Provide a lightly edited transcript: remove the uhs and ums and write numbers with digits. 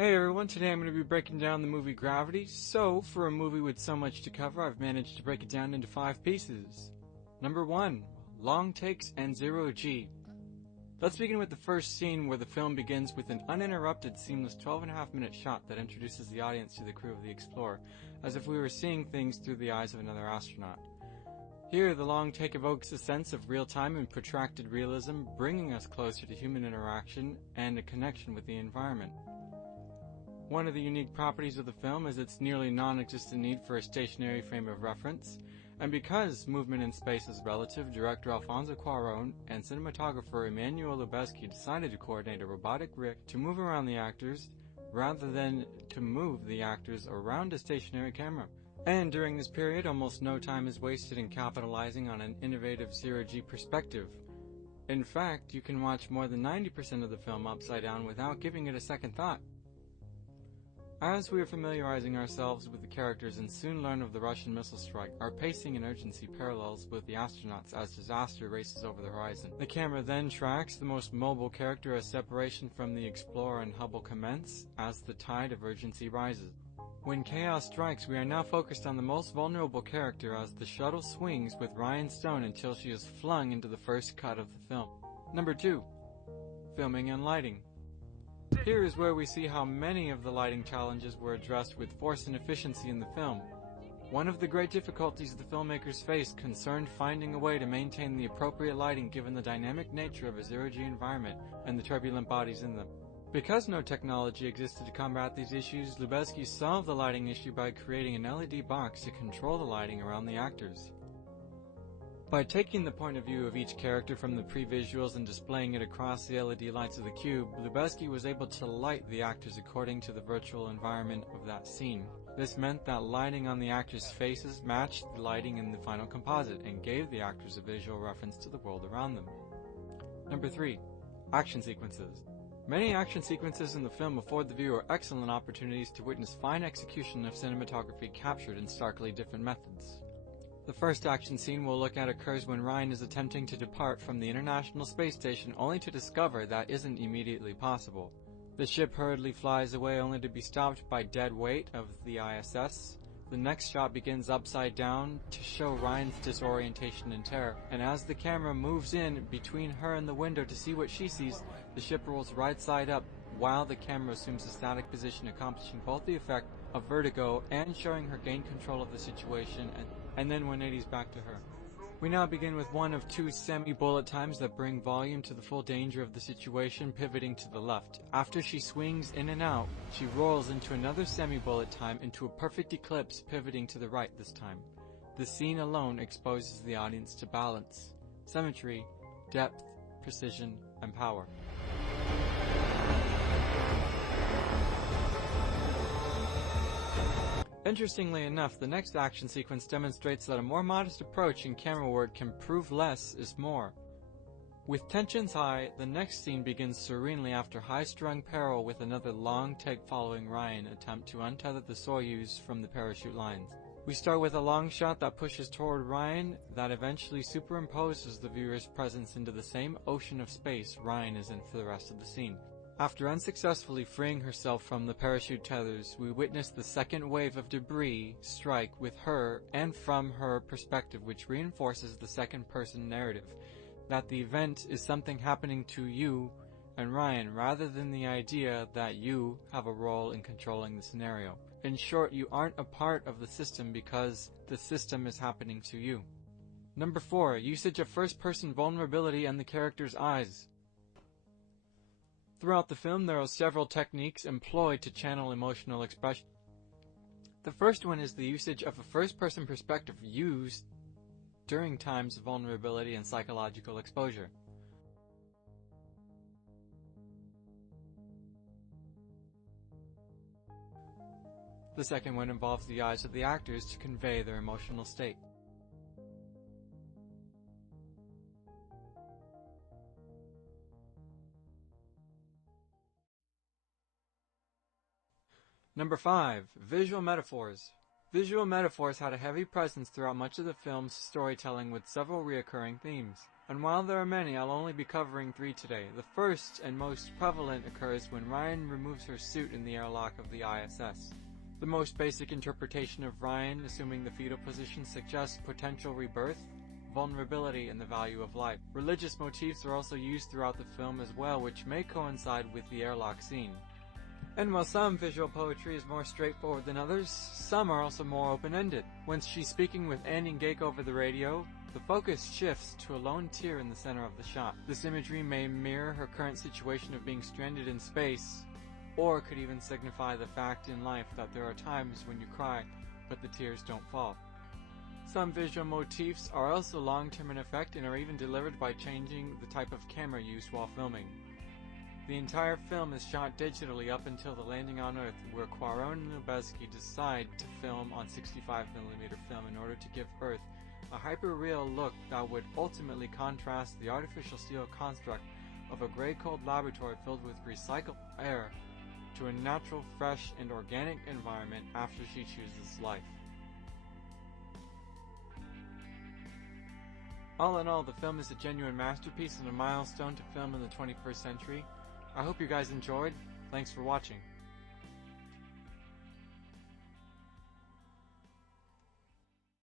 Hey everyone, today I'm going to be breaking down the movie Gravity. So, for a movie with so much to cover, I've managed to break it down into 5 pieces. Number 1. Long takes and zero G. Let's begin with the first scene where the film begins with an uninterrupted, seamless 12.5-minute shot that introduces the audience to the crew of the Explorer, as if we were seeing things through the eyes of another astronaut. Here, the long take evokes a sense of real-time and protracted realism, bringing us closer to human interaction and a connection with the environment. One of the unique properties of the film is its nearly non-existent need for a stationary frame of reference, and because movement in space is relative, director Alfonso Cuarón and cinematographer Emmanuel Lubezki decided to coordinate a robotic rig to move around the actors rather than to move the actors around a stationary camera. And during this period, almost no time is wasted in capitalizing on an innovative zero-G perspective. In fact, you can watch more than 90% of the film upside down without giving it a second thought. As we are familiarizing ourselves with the characters and soon learn of the Russian missile strike, our pacing and urgency parallels with the astronauts as disaster races over the horizon. The camera then tracks the most mobile character as separation from the Explorer and Hubble commence as the tide of urgency rises. When chaos strikes, we are now focused on the most vulnerable character as the shuttle swings with Ryan Stone until she is flung into the first cut of the film. Number 2. Filming and lighting. Here is where we see how many of the lighting challenges were addressed with force and efficiency in the film. One of the great difficulties the filmmakers faced concerned finding a way to maintain the appropriate lighting given the dynamic nature of a zero-G environment and the turbulent bodies in them. Because no technology existed to combat these issues, Lubezki solved the lighting issue by creating an LED box to control the lighting around the actors. By taking the point of view of each character from the pre-visuals and displaying it across the LED lights of the cube, Lubezki was able to light the actors according to the virtual environment of that scene. This meant that lighting on the actors' faces matched the lighting in the final composite and gave the actors a visual reference to the world around them. Number 3. Action sequences. Many action sequences in the film afford the viewer excellent opportunities to witness fine execution of cinematography captured in starkly different methods. The first action scene we'll look at occurs when Ryan is attempting to depart from the International Space Station only to discover that isn't immediately possible. The ship hurriedly flies away only to be stopped by dead weight of the ISS. The next shot begins upside down to show Ryan's disorientation and terror, and as the camera moves in between her and the window to see what she sees, the ship rolls right side up while the camera assumes a static position, accomplishing both the effect of vertigo and showing her gain control of the situation and then 180s back to her. We now begin with one of 2 semi-bullet times that bring volume to the full danger of the situation, pivoting to the left. After she swings in and out, she rolls into another semi-bullet time into a perfect eclipse, pivoting to the right this time. The scene alone exposes the audience to balance, symmetry, depth, precision, and power. Interestingly enough, the next action sequence demonstrates that a more modest approach in camera work can prove less is more. With tensions high, the next scene begins serenely after high-strung peril with another long take following Ryan attempt to untether the Soyuz from the parachute lines. We start with a long shot that pushes toward Ryan that eventually superimposes the viewer's presence into the same ocean of space Ryan is in for the rest of the scene. After unsuccessfully freeing herself from the parachute tethers, we witness the second wave of debris strike with her and from her perspective, which reinforces the second-person narrative, that the event is something happening to you and Ryan, rather than the idea that you have a role in controlling the scenario. In short, you aren't a part of the system because the system is happening to you. Number 4. Usage of first-person vulnerability and the character's eyes. Throughout the film, there are several techniques employed to channel emotional expression. The first one is the usage of a first-person perspective used during times of vulnerability and psychological exposure. The second one involves the eyes of the actors to convey their emotional state. Number 5. Visual metaphors. Visual metaphors had a heavy presence throughout much of the film's storytelling with several recurring themes. And while there are many, I'll only be covering 3 today. The first and most prevalent occurs when Ryan removes her suit in the airlock of the ISS. The most basic interpretation of Ryan, assuming the fetal position, suggests potential rebirth, vulnerability, and the value of life. Religious motifs are also used throughout the film as well, which may coincide with the airlock scene. And while some visual poetry is more straightforward than others, some are also more open-ended. When she's speaking with Annie and Gake over the radio, the focus shifts to a lone tear in the center of the shot. This imagery may mirror her current situation of being stranded in space, or could even signify the fact in life that there are times when you cry, but the tears don't fall. Some visual motifs are also long-term in effect and are even delivered by changing the type of camera used while filming. The entire film is shot digitally up until the landing on Earth, where Cuarón and Lubezki decide to film on 65mm film in order to give Earth a hyper-real look that would ultimately contrast the artificial steel construct of a gray-cold laboratory filled with recycled air to a natural, fresh, and organic environment after she chooses life. All in all, the film is a genuine masterpiece and a milestone to film in the 21st century. I hope you guys enjoyed. Thanks for watching.